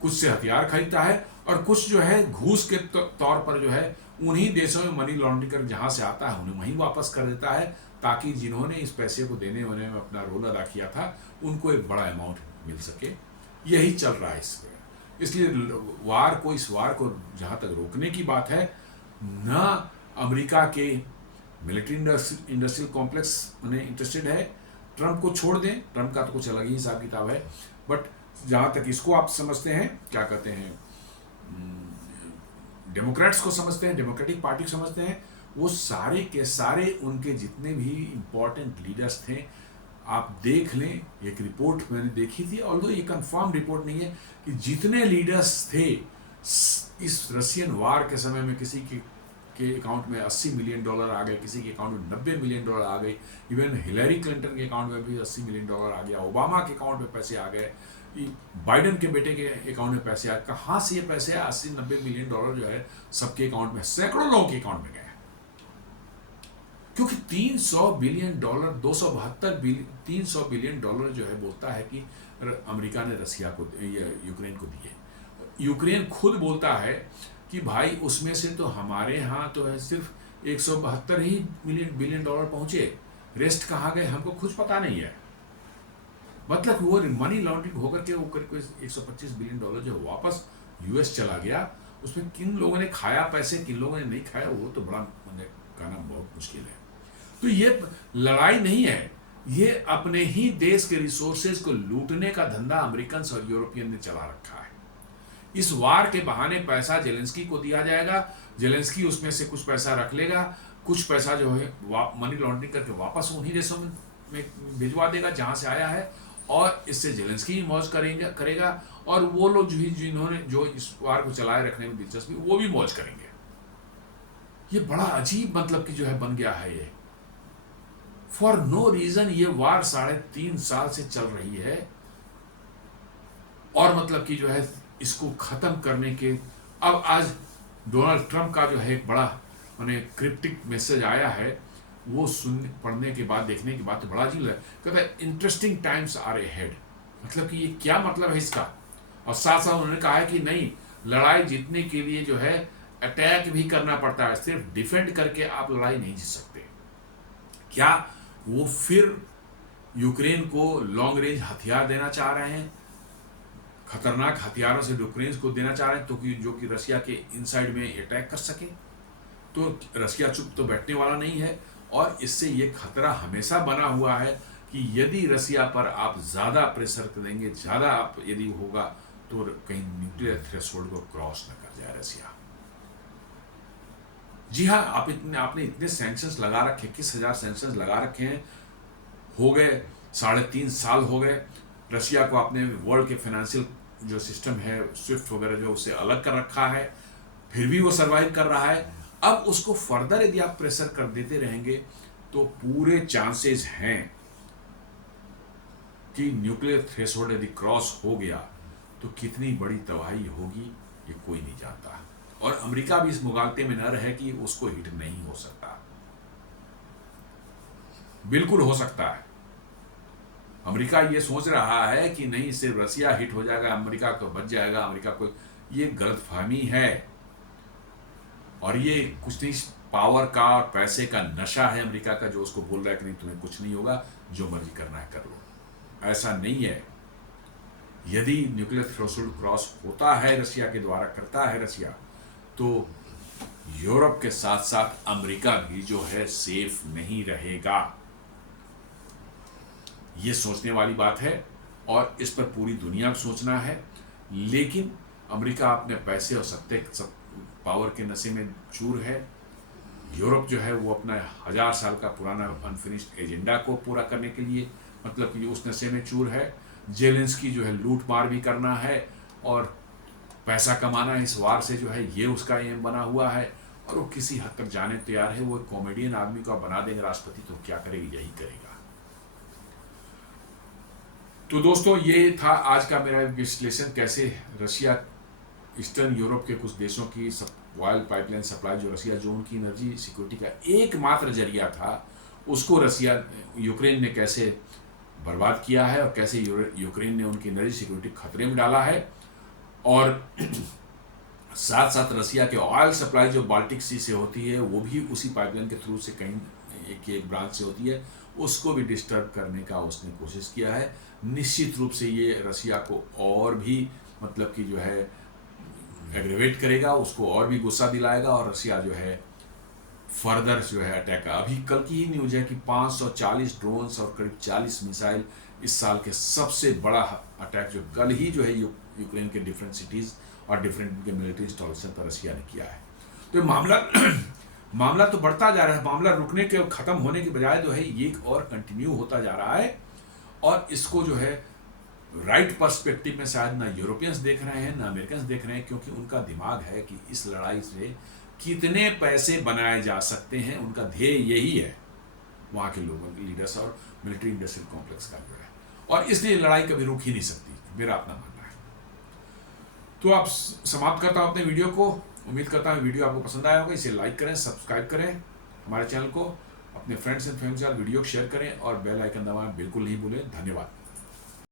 कुछ से हथियार खरीदता है, और कुछ जो है घूस के तौर पर जो है उन्हीं देशों में मनी लॉन्ड्रिंग कर जहाँ से आता है उन्हें वहीं वापस कर देता है, ताकि जिन्होंने इस पैसे को देने होने में अपना रोल अदा किया था उनको एक बड़ा अमाउंट मिल सके। यही चल रहा है इसलिए इस वार को जहाँ तक रोकने की बात है, न अमेरिका के मिलिट्री इंडस्ट्रियल कॉम्प्लेक्स उन्हें इंटरेस्टेड है। ट्रंप को छोड़ दें, ट्रंप का तो कुछ अलग ही हिसाब किताब है, बट जहाँ तक इसको आप समझते हैं, क्या कहते हैं, डेमोक्रेट्स को समझते हैं, डेमोक्रेटिक पार्टी को समझते हैं, वो सारे के सारे उनके जितने भी इम्पोर्टेंट लीडर्स थे, आप देख लें, एक रिपोर्ट मैंने देखी थी, ऑल्दो ये कंफर्म रिपोर्ट नहीं है, कि जितने लीडर्स थे इस रशियन वार के समय में, किसी के अकाउंट में $80 मिलियन आ गए, किसी के अकाउंट में $90 मिलियन आ गए, इवन हिलरी क्लिंटन के अकाउंट में भी $80 मिलियन आ गया, ओबामा के अकाउंट में पैसे आ गए, बाइडन के बेटे के अकाउंट में पैसे आए। कहाँ से ये पैसे 80-90 मिलियन डॉलर जो है सबके अकाउंट में, सैकड़ों लोगों के अकाउंट में गए, क्योंकि $300 बिलियन 300 बिलियन डॉलर जो है बोलता है कि अमेरिका ने रसिया को, यूक्रेन को दिए। यूक्रेन खुद बोलता है कि भाई उसमें से तो हमारे यहाँ तो है सिर्फ 172 ही बिलियन डॉलर पहुंचे, रेस्ट कहाँ गए हमको खुद पता नहीं है। मतलब वो मनी लॉन्ड्रिंग होकर के वो करीब 125 बिलियन डॉलर जो वापस यूएस चला गया, उसमें किन लोगों ने खाया पैसे, किन लोगों ने नहीं खाया, वो तो बड़ा कहना बहुत मुश्किल है। तो ये लड़ाई नहीं है, ये अपने ही देश के रिसोर्सेज को लूटने का धंधा अमेरिकन और यूरोपियन ने चला रखा है। इस वार के बहाने पैसा जेलेंस्की को दिया जाएगा, जेलेंस्की उसमें से कुछ पैसा रख लेगा, कुछ पैसा जो है मनी लॉन्ड्रिंग करके वापस उन्हीं देशों में भिजवा देगा जहां से आया है, और इससे जेलेंस्की मौज करेगा, और वो लोग जिन्होंने जो इस वार को चलाए रखने में दिलचस्पी, वो भी मौज करेंगे। ये बड़ा अजीब मतलब कि जो है बन गया है ये, फॉर नो रीजन ये वार 3.5 साल से चल रही है, और मतलब कि जो है इसको खत्म करने के अब आज डोनाल्ड ट्रंप का जो है एक बड़ा क्रिप्टिक मैसेज आया है, वो पढ़ने के बाद, देखने के बाद तो बड़ा अजीब है। कहता है इंटरेस्टिंग टाइम्स आर अहेड, मतलब कि ये क्या मतलब है इसका। और साथ साथ उन्होंने कहा है कि नहीं, लड़ाई जीतने के लिए जो है अटैक भी करना पड़ता है, सिर्फ डिफेंड करके आप लड़ाई नहीं जीत सकते। क्या वो फिर यूक्रेन को लॉन्ग रेंज हथियार देना चाह रहे हैं, खतरनाक हथियारों से यूक्रेन को देना चाह रहे हैं, तो कि जो कि रशिया के इनसाइड में अटैक कर सके? तो रशिया चुप तो बैठने वाला नहीं है, और इससे ये खतरा हमेशा बना हुआ है कि यदि रशिया पर आप ज़्यादा प्रेशर देंगे, ज़्यादा आप यदि होगा, तो कहीं न्यूक्लियर थ्रेशोल्ड को क्रॉस न कर जाए रशिया। जी हाँ, आपने इतने सैंक्शंस लगा रखे, 21,000 सैंक्शंस लगा रखे हैं, हो गए 3.5 साल हो गए, रशिया को आपने वर्ल्ड के फाइनेंशियल जो सिस्टम है, स्विफ्ट वगैरह जो, उसे अलग कर रखा है, फिर भी वो सर्वाइव कर रहा है। अब उसको फर्दर यदि आप प्रेशर कर देते रहेंगे, तो पूरे चांसेस हैं कि न्यूक्लियर थ्रेशोल्ड यदि क्रॉस हो गया तो कितनी बड़ी तबाही होगी ये कोई नहीं जानता, और अमेरिका भी इस मुगालते में न रहे कि उसको हिट नहीं हो सकता। बिल्कुल हो सकता है, अमेरिका ये सोच रहा है कि नहीं सिर्फ रसिया हिट हो जाएगा, अमेरिका को बच जाएगा, अमेरिका को, ये गलतफहमी है। और ये कुछ नहीं, पावर का, पैसे का नशा है अमेरिका का, जो उसको बोल रहा है कि नहीं तुम्हें कुछ नहीं होगा, जो मर्जी करना है कर लो। ऐसा नहीं है। यदि न्यूक्लियर थ्रेशोल्ड क्रॉस होता है, रसिया के द्वारा करता है रसिया, तो यूरोप के साथ साथ अमेरिका भी जो है सेफ नहीं रहेगा। ये सोचने वाली बात है और इस पर पूरी दुनिया को सोचना है। लेकिन अमेरिका अपने पैसे और सत्ते पावर के नशे में चूर है। यूरोप जो है वो अपना 1000 साल का पुराना अनफिनिश्ड एजेंडा को पूरा करने के लिए मतलब कि उस नशे में चूर है। जेलेंस्की जो है लूट मार भी करना है और पैसा कमाना इस वार से जो है ये उसका एम बना हुआ है, और वो किसी हद तक जाने तैयार है। वो कॉमेडियन आदमी को बना देंगे राष्ट्रपति तो क्या करेगा, यही करेगा। तो दोस्तों ये था आज का मेरा विश्लेषण, कैसे रशिया ईस्टर्न यूरोप के कुछ देशों की ऑयल पाइपलाइन सप्लाई, जो रसिया जो उनकी एनर्जी सिक्योरिटी का एकमात्र जरिया था, उसको रसिया यूक्रेन ने कैसे बर्बाद किया है और कैसे यूक्रेन ने उनकी एनर्जी सिक्योरिटी खतरे में डाला है। और साथ साथ रसिया के ऑयल सप्लाई जो बाल्टिक सी से होती है वो भी उसी पाइपलाइन के थ्रू से कहीं एक ब्रांच से होती है, उसको भी डिस्टर्ब करने का उसने कोशिश किया है। निश्चित रूप से ये रसिया को और भी मतलब कि जो है एग्रेवेट करेगा, उसको और भी गुस्सा दिलाएगा और रसिया जो है फर्दर जो है अटैक। अभी कल की ही न्यूज है कि 540 ड्रोन्स और करीब 40 मिसाइल इस साल के सबसे बड़ा अटैक जो कल ही जो है यूक्रेन के डिफरेंट सिटीज़ और डिफरेंट मिलिट्री इंस्टॉलेशन पर रसिया ने किया है। तो मामला तो बढ़ता जा रहा है। मामला रुकने के ख़त्म होने के बजाय जो है ये और कंटिन्यू होता जा रहा है। और इसको जो है राइट पर्सपेक्टिव में शायद ना यूरोपियंस देख रहे हैं ना अमेरिकन्स देख रहे हैं, क्योंकि उनका दिमाग है कि इस लड़ाई से कितने पैसे बनाए जा सकते हैं। उनका ध्येय यही है, वहाँ के लोगों के लीडर्स और मिलिट्री इंडस्ट्रियल कॉम्प्लेक्स का जो है, और इसलिए लड़ाई कभी रुक ही नहीं सकती, मेरा अपना मानना है। तो आप समाप्त करता हूँ अपने वीडियो को। उम्मीद करता हूँ वीडियो आपको पसंद आया होगा। इसे लाइक करें, सब्सक्राइब करें हमारे चैनल को, अपने फ्रेंड्स एंड फैमिली के साथ वीडियो शेयर करें और बेल आइकन दबाएं बिल्कुल नहीं भूलें। धन्यवाद।